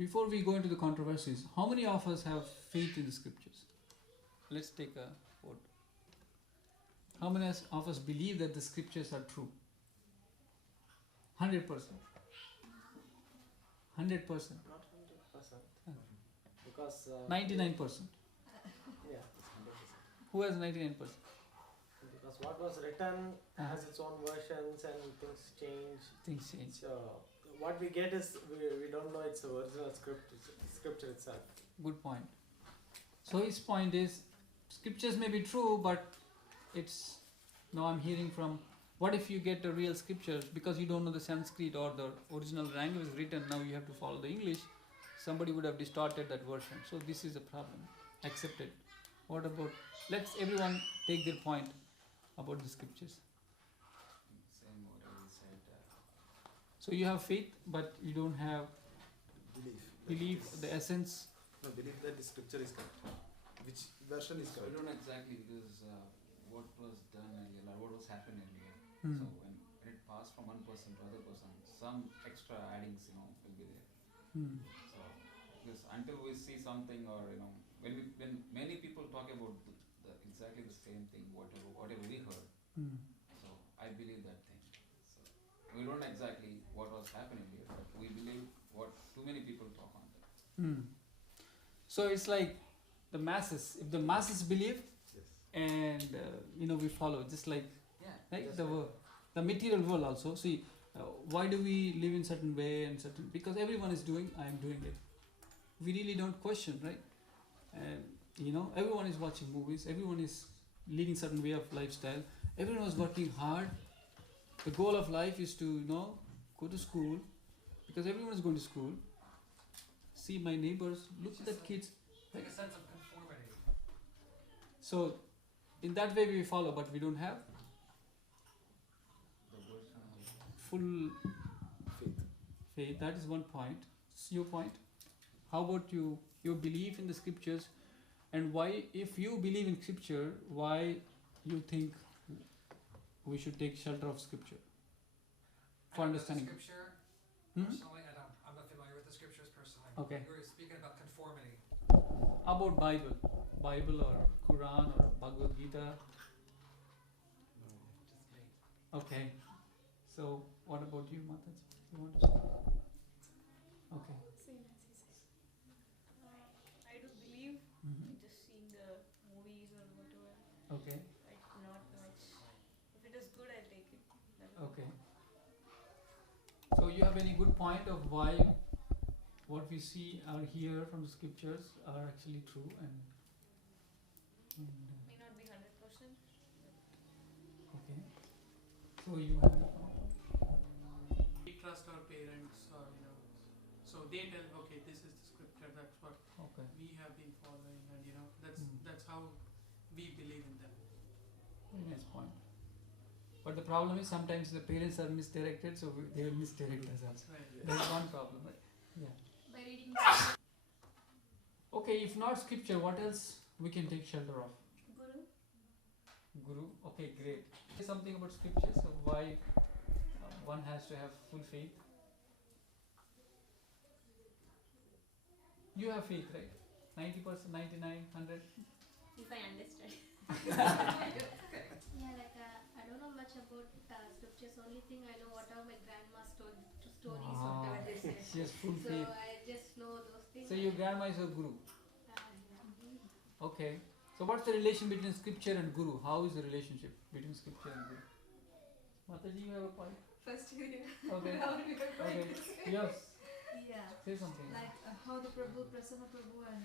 before we go into the controversies, how many of us have faith in the scriptures? Let's take a vote. How many of us believe that the scriptures are true? 100%. 100%. Not 100%. Because 99%. Yeah, it's 100%. Who has 99%? Because what was written has its own versions and things change. Things change. So what we get is we don't know it's the original scripture itself. Good point. So his point is, scriptures may be true, but it's, now I'm hearing from, what if you get the real scriptures, because you don't know the Sanskrit or the original language is written, now you have to follow the English, somebody would have distorted that version. So this is a problem. Accept it. What about, let's everyone take their point about the scriptures. Same what I said. So you have faith, but you don't have belief, the essence. No, believe that the scripture is correct. Which version is So we correct? don't know exactly because what was done earlier, like what was happening earlier. Hmm. So when it passed from one person to other person, some extra addings, will be there. Hmm. So because until we see something, or when many people talk about exactly the same thing, whatever we heard, Hmm. so I believe that thing. So we don't know exactly what was happening here, but we believe what too many people talk on that. Hmm. So it's like the masses. If the masses believe, Yes. and we follow, just like Yeah. right That's the right. world, the material world also. See, why do we live in certain way and certain? Because everyone is doing. I am doing it. We really don't question, right? And everyone is watching movies. Everyone is leading certain way of lifestyle. Everyone is working hard. The goal of life is to go to school, because everyone is going to school. See my neighbors. Look at the kids. Like a sense of conformity. So, in that way we follow, but we don't have The version of full Faith. faith. That is one point. It's your point. How about you? Your belief in the scriptures, and why, if you believe in scripture, why you think we should take shelter of scripture for understanding? The scripture, Hmm? personally, I'm not familiar with the scriptures personally. Okay. You were speaking about conformity. How about Bible or Quran or Bhagavad Gita? Just me. Okay. So what about you, Mataji? You want to say? Okay. Same as he says. I do believe, Mhm. just seeing the movies or whatever, Okay. like not much. If it is good, I'll take it. Okay. So you have any good point of why what we see or hear from the scriptures are actually true and May not be 100%. okay. So you have any point? We trust our parents, or so they tell, okay, this is the scripture, that's what Okay. we have been following, and that's Mm. that's how we believe in them. Very nice point. But the problem is sometimes the parents are misdirected, so they will misdirect us also. Right. That's one problem, right? Yeah. By reading Okay, if not scripture, what else we can take shelter of? Guru, Guru. Okay, great. Say something about scriptures, of why one has to have full faith. You have faith, right? 90%, 99, 100? if I understand. Yeah, like I don't know much about scriptures. Only thing I know whatever my grandma told stories, Wow. whatever they said. She has full So faith. I just know those things. So your grandma is a guru. Yeah. Okay. So what's the relation between scripture and guru? How is the relationship between scripture and guru? Mataji, you have a point? First you Okay. how we are going Okay. to say. Yes. Yeah, Say something. like how the Prabhu, Prasanna Prabhu and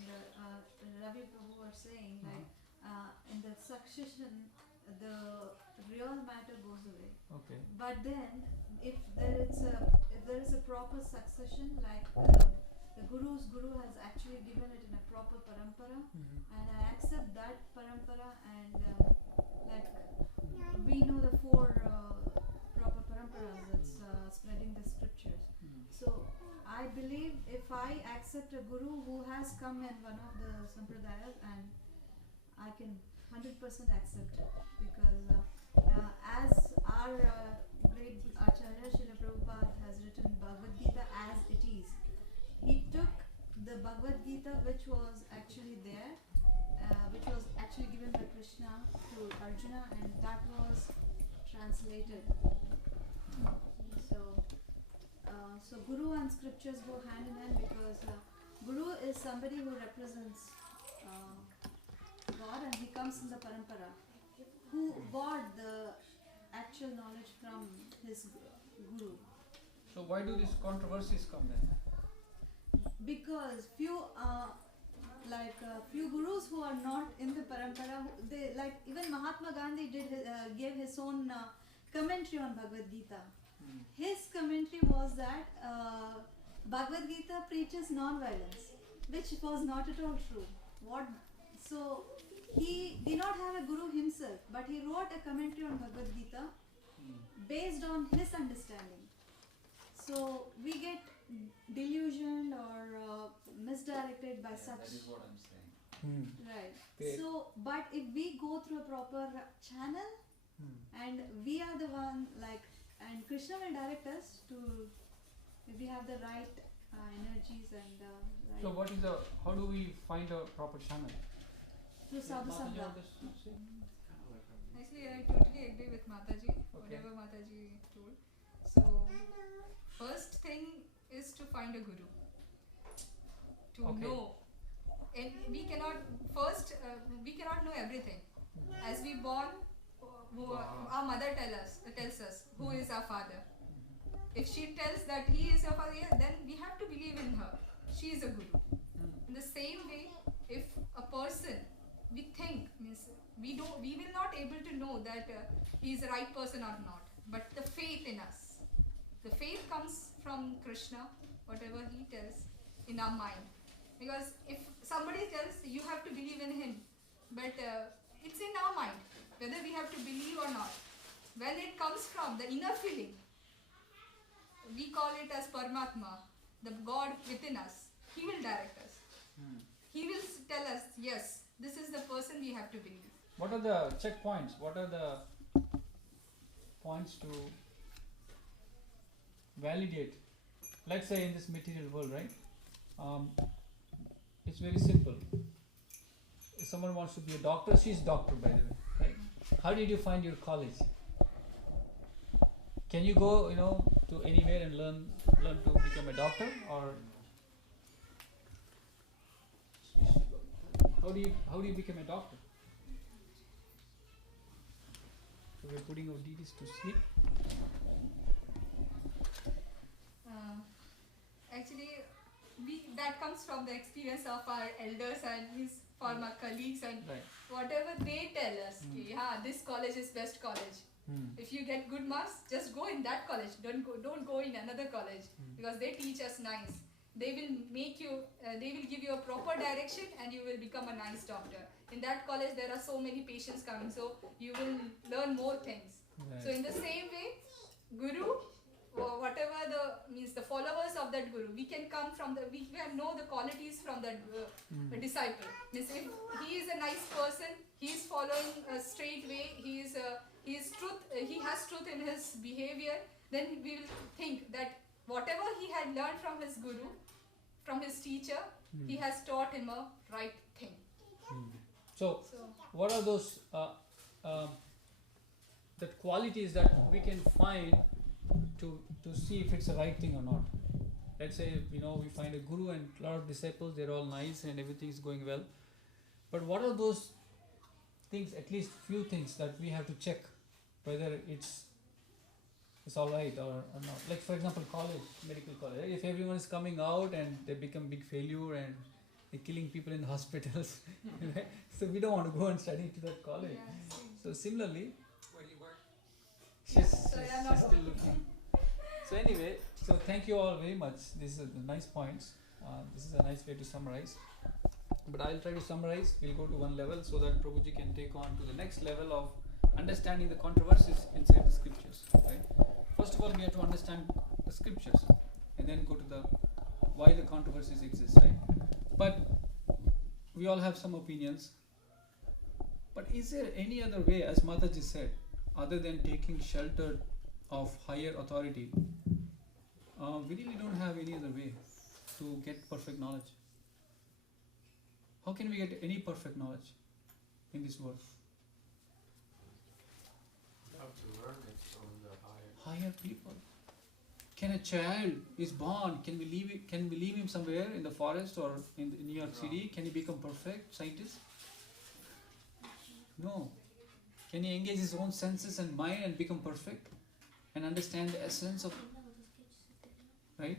Ravi Prabhu are saying, like in the succession, the real matter goes away. Okay. But then, if there is a proper succession, like the Guru's Guru has actually given it in a proper parampara, Mm-hmm. and I accept that parampara, and like we know the four proper paramparas that's spreading the scriptures. So I believe if I accept a Guru who has come in one of the sampradayas, and I can 100% accept it, because as our great Acharya Srila Prabhupada has written Bhagavad Gita as it is, he took Bhagavad Gita, which was actually there, which was actually given by Krishna to Arjuna, and that was translated. So Guru and scriptures go hand in hand, because Guru is somebody who represents God, and he comes in the parampara, who got the actual knowledge from his Guru. So why do these controversies come then? Because few gurus who are not in the parampara, they, like even Mahatma Gandhi gave his own commentary on Bhagavad Gita. His commentary was that Bhagavad Gita preaches non-violence, which was not at all true. So he did not have a guru himself, but he wrote a commentary on Bhagavad Gita based on his understanding. So we get delusioned or misdirected by such. That is what I'm saying. Right. Okay. So, but if we go through a proper channel, and we are the one, and Krishna will direct us to, if we have the right energies and right. So how do we find a proper channel? Through sadhu Mataji, sangha. on this, say? Actually, I totally agree with Mataji, whatever Mataji told. So, first thing is to find a guru. To know. And we cannot know everything. As we born, our mother tells us who is our father. If she tells that he is your father, then we have to believe in her. She is a guru. In the same way, if a person we think means we will not able to know that he is the right person or not. But the faith in us, the faith comes from Krishna, whatever he tells in our mind. Because if somebody tells you have to believe in him, but it's in our mind whether we have to believe or not. When it comes from the inner feeling, we call it as Paramatma, the God within us. He will direct us. He will tell us, yes, this is the person we have to believe. What are the checkpoints? What are the points to validate? Let's say in this material world, right? It's very simple. If someone wants to be a doctor, she's doctor, by the way, right? How did you find your college? Can you go, to anywhere and learn to become a doctor, or how do you become a doctor? So we're putting our deities to sleep. Actually, that comes from the experience of our elders and his former colleagues, and whatever they tell us, this college is best college. If you get good marks, just go in that college. Don't go in another college, because they teach us nice. They will make you. They will give you a proper direction, and you will become a nice doctor. In that college, there are so many patients coming, so you will learn more things. Right. So in the same way, Guru, or whatever the followers of that Guru, we can know the qualities from that disciple. Means if he is a nice person, he is following a straight way, he has truth in his behavior, then we will think that whatever he had learned from his Guru, from his teacher, he has taught him a right thing. So what are those the qualities that we can find to see if it's the right thing or not? Let's say we find a guru and a lot of disciples, they're all nice and everything is going well, but what are those things, at least few things that we have to check whether it's all right or not? Like for example, medical college, right? If everyone is coming out and they become big failure and they're killing people in hospitals, right? So we don't want to go and study to that college. Yeah, So similarly, Where do you work? she's not still looking. So anyway, so thank you all very much. These are the nice points. This is a nice way to summarize. But I'll try to summarize. We'll go to one level so that Prabhuji can take on to the next level of understanding the controversies inside the scriptures. Right? First of all, we have to understand the scriptures and then go to the why the controversies exist. Right? But we all have some opinions. But is there any other way, as Mataji said, other than taking shelter of higher authority? We really don't have any other way to get perfect knowledge. How can we get any perfect knowledge in this world? You have to learn it from the higher. Higher people. Can a child is born? Can we leave it? Can we leave him somewhere in the forest or in New York City? Can he become perfect scientist? No. Can he engage his own senses and mind and become perfect and understand the essence of, right?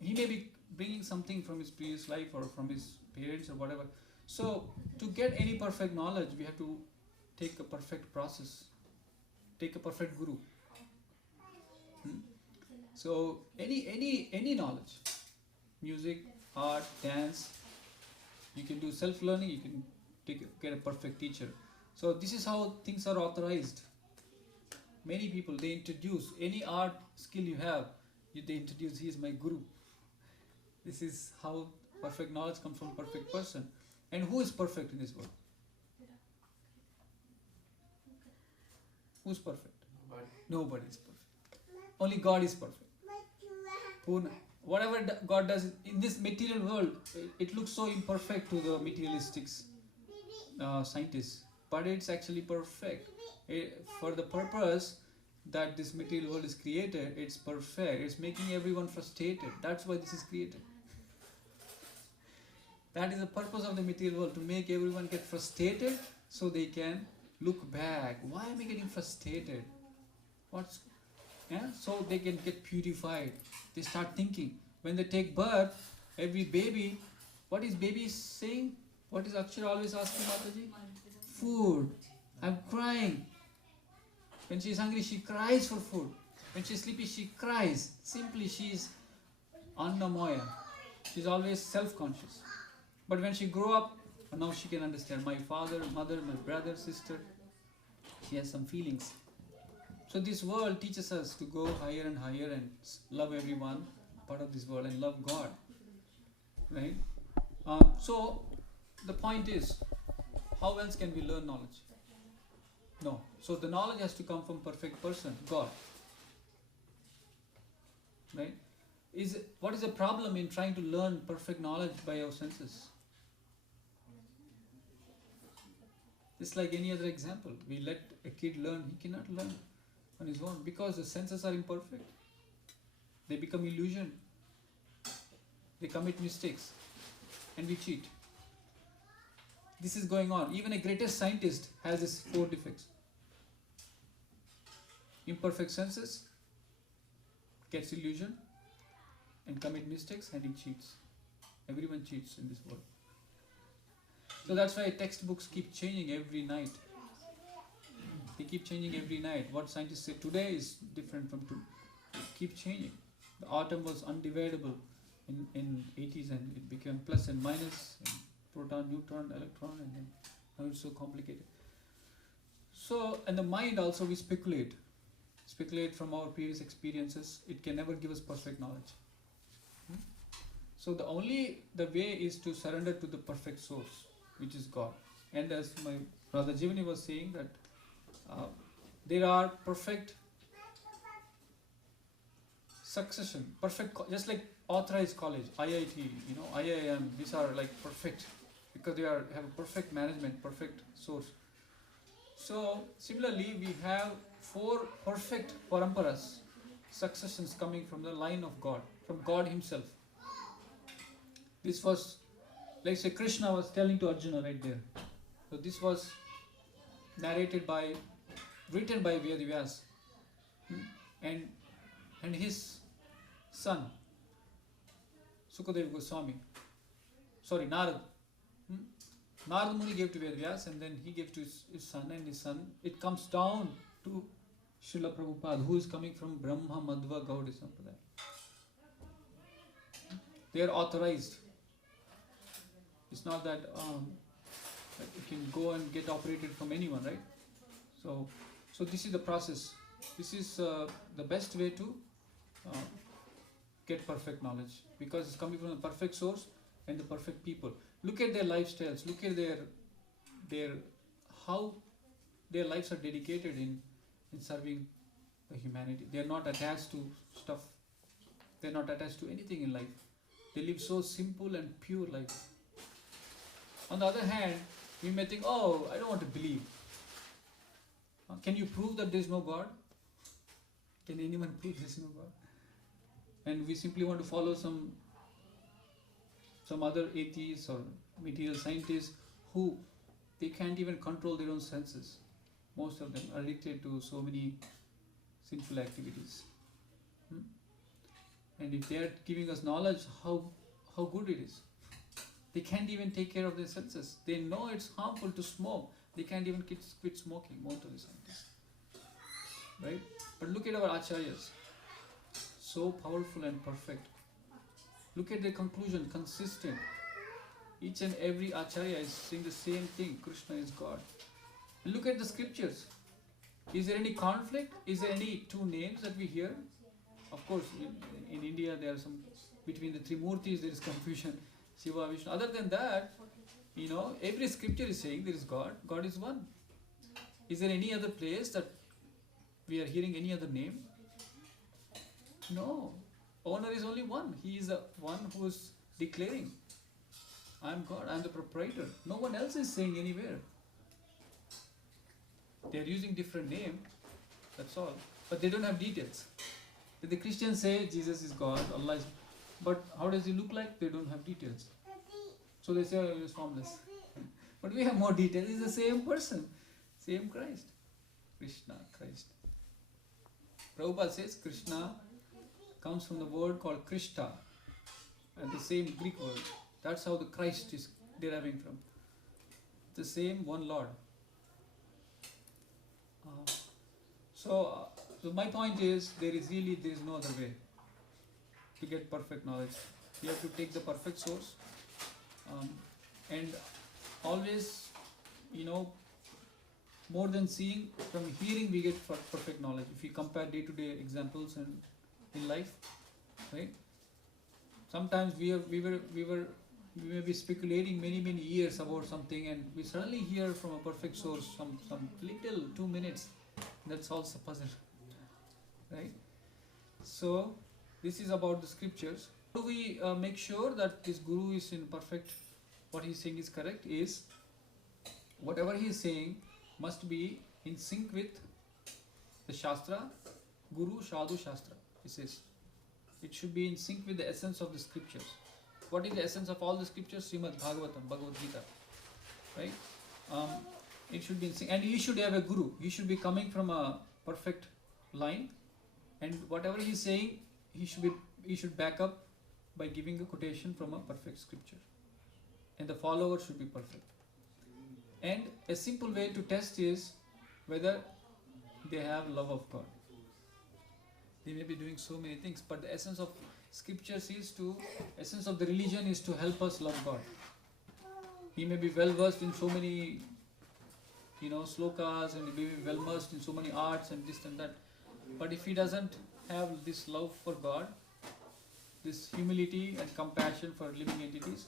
He may be bringing something from his previous life or from his parents or whatever. So to get any perfect knowledge, we have to take a perfect process, take a perfect guru. So any knowledge, music, art, dance, you can do self-learning, you can get a perfect teacher. So this is how things are authorized. Many people, they introduce any art skill you have, they introduce, he is my guru. This is how perfect knowledge comes from a perfect person. And who is perfect in this world? Who's perfect? Nobody is perfect. Only God is perfect. Whatever God does in this material world, it looks so imperfect to the materialistics scientists, but it's actually perfect. For the purpose that this material world is created, it's perfect. It's making everyone frustrated. That's why this is created. That is the purpose of the material world, to make everyone get frustrated so they can look back. Why am I getting frustrated? So they can get purified. They start thinking. When they take birth, every baby, what is baby saying? What is Akshara always asking Mataji? Food. I'm crying. When she is hungry, she cries for food. When she is sleepy, she cries. Simply, she is Annamoya. She is always self-conscious. But when she grow up, now she can understand my father, mother, my brother, sister. She has some feelings. So this world teaches us to go higher and higher and love everyone, part of this world, and love God. Right? So the point is, how else can we learn knowledge? No. So the knowledge has to come from perfect person, God. Right? What is the problem in trying to learn perfect knowledge by our senses? It's like any other example. We let a kid learn, he cannot learn on his own because the senses are imperfect. They become illusion. They commit mistakes. And we cheat. This is going on. Even a greatest scientist has these 4 defects. Imperfect senses, gets illusion, and commit mistakes, and he cheats. Everyone cheats in this world. So that's why textbooks keep changing every night. They keep changing every night. What scientists say today is different from today. Keep changing. The atom was undividable in 80s, and it became plus and minus, and proton, neutron, electron, and then now it's so complicated. So, and the mind also, we speculate from our previous experiences. It can never give us perfect knowledge. So the way is to surrender to the perfect source, which is God. And as my brother Jivani was saying, that there are perfect succession, just like authorized college, IIT, IIM, these are like perfect because they have a perfect management, perfect source. So similarly, we have 4 perfect paramparas, successions coming from the line of God, from God himself. This was, like say Krishna was telling to Arjuna right there. So this was written by Vedavyas, and his son, Sukadeva Goswami, Narad. Narad Muni gave to Vedavyas, and then he gave to his son, and his son, it comes down to Srila Prabhupada, who is coming from Brahma Madhva Gaudiya Sampradaya. They are authorized. It's not that you can go and get operated from anyone, right? So this is the process. This is the best way to get perfect knowledge, because it's coming from the perfect source and the perfect people. Look at their lifestyles. Look at how their lives are dedicated in serving the humanity. They are not attached to stuff. They are not attached to anything in life. They live so simple and pure life. On the other hand, we may think, oh, I don't want to believe. Can you prove that there is no God? Can anyone prove there is no God? And we simply want to follow some other atheists or material scientists who they can't even control their own senses. Most of them are addicted to so many sinful activities. And if they are giving us knowledge, how good it is. They can't even take care of their senses. They know it's harmful to smoke. They can't even quit smoking, most of the scientists. Right? But look at our acharyas. So powerful and perfect. Look at their conclusion, consistent. Each and every acharya is saying the same thing. Krishna is God. And look at the scriptures. Is there any conflict? Is there any two names that we hear? Of course, in India there are some, between the three murtis there is confusion. Shiva, Vishnu. Other than that, every scripture is saying there is God. God is one. Is there any other place that we are hearing any other name? No. Owner is only one. He is the one who is declaring, I am God, I am the proprietor. No one else is saying anywhere. They are using different name, that's all. But they don't have details. The Christians say Jesus is God, Allah is, but how does he look like? They don't have details. So they say he is formless. But we have more details. He's the same person, same Christ. Krishna, Christ. Prabhupada says Krishna comes from the word called Krishta, and the same Greek word. That's how the Christ is deriving from. The same one Lord. So my point is, there is no other way to get perfect knowledge. You have to take the perfect source, and always, more than seeing, from hearing we get perfect knowledge. If you compare day-to-day examples and in life, right? Sometimes we may be speculating many years about something, and we suddenly hear from a perfect source some little 2 minutes that solves the puzzle, right? So this is about the scriptures. How do we make sure that this guru is in perfect, what he is saying is correct, is whatever he is saying must be in sync with the Shastra, Guru, Sadhu, Shastra. He says it should be in sync with the essence of the scriptures. What is the essence of all the scriptures? Srimad Bhagavatam, Bhagavad Gita, right? It should be in sync, and he should have a guru. He should be coming from a perfect line, and whatever he is saying, he should back up by giving a quotation from a perfect scripture, and the follower should be perfect. And a simple way to test is whether they have love of God. They may be doing so many things, but the essence of scriptures essence of the religion is to help us love God. He may be well versed in so many, slokas, and he may be well versed in so many arts and this and that. But if he doesn't have this love for God, this humility and compassion for living entities,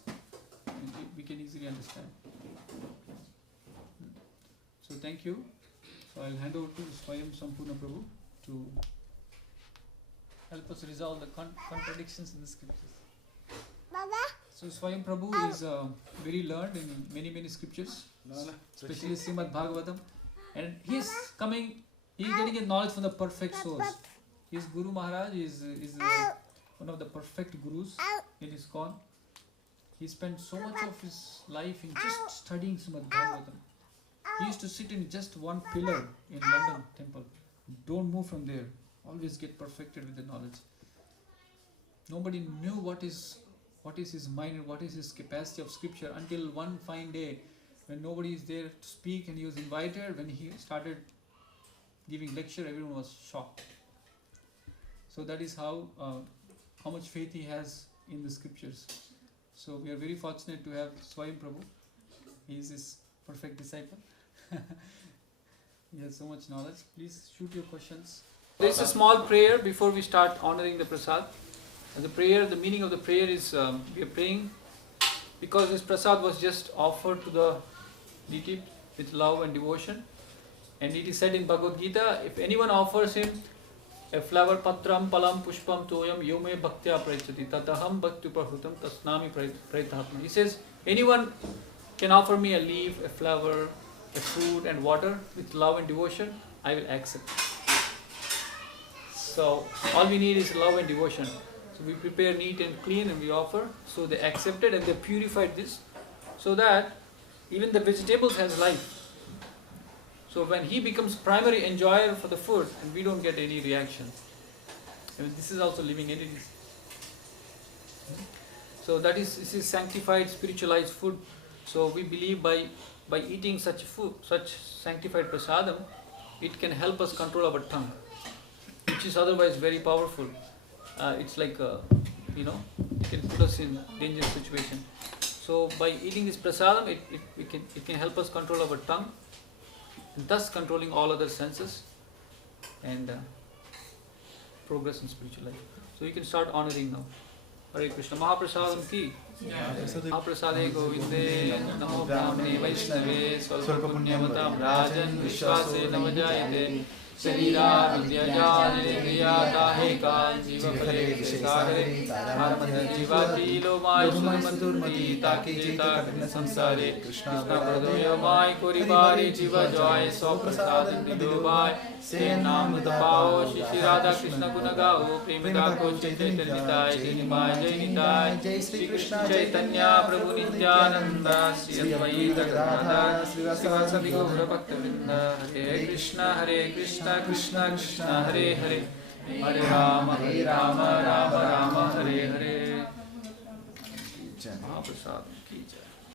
we can easily understand. So thank you. So I'll hand over to Swayam Sampurna Prabhu to help us resolve the contradictions in the scriptures. So Swayam Prabhu is very learned in many scriptures, especially Srimad Bhagavatam, and he's getting his knowledge from the perfect source. His Guru Maharaj is one of the perfect gurus in ISKCON. He spent so much of his life in just studying Srimad Bhagavatam. He used to sit in just one pillar in London temple. Don't move from there. Always get perfected with the knowledge. Nobody knew what is his mind and what is his capacity of scripture until one fine day when nobody is there to speak and he was invited. When he started giving lecture, everyone was shocked. So that is how much faith he has in the scriptures. So we are very fortunate to have Swayam Prabhu. He is his perfect disciple. He has so much knowledge. Please shoot your questions. There is a small prayer before we start honoring the prasad. And the meaning of the prayer is we are praying because this prasad was just offered to the deity with love and devotion. And it is said in Bhagavad Gita, if anyone offers him a flower, patram, palam, pushpam, toyam, yume bhaktya praichati, tataham bhakti prahutam, tasnami praitatma. He says, anyone can offer me a leaf, a flower, a fruit and water with love and devotion, I will accept. So all we need is love and devotion. So we prepare neat and clean and we offer. So they accepted and they purified this, so that even the vegetables has life. So when he becomes primary enjoyer for the food, and we don't get any reaction. I mean, this is also living entities. So this is sanctified, spiritualized food. So we believe by eating such food, such sanctified prasadam, it can help us control our tongue, which is otherwise very powerful. It's like it can put us in dangerous situation. So by eating this prasadam, it can help us control our tongue, thus controlling all other senses and progress in spiritual life. So you can start honoring now. Hare Krishna. Mahaprasadam ki. Mahaprasade Govinde Namo Brahmane Vaishnave Svalpa Punyamatam Rajan Vishwase Navajayate Sharira Vidyajane Viyata Jiva Phale Vishekare Dharmata Jivati Lomai Sunamadurmati Taki Jeta Samsare Krishna Pradoya Mai Koribari Jiva Joy So Prasadam Vidubai Se Nam Tapao Shishi Radha Krishna Gunagao Premida Ko Chaitanya Jai Nitai Jai Sri Krishna Chaitanya Prabhu Nityananda Sri Advaita Gadadhar Srivasadi Gaura Bhaktivinoda Hare Krishna Krishna Krishna Hare Hare Hare Rama Rama Rama Hare Hare Mahaprasad.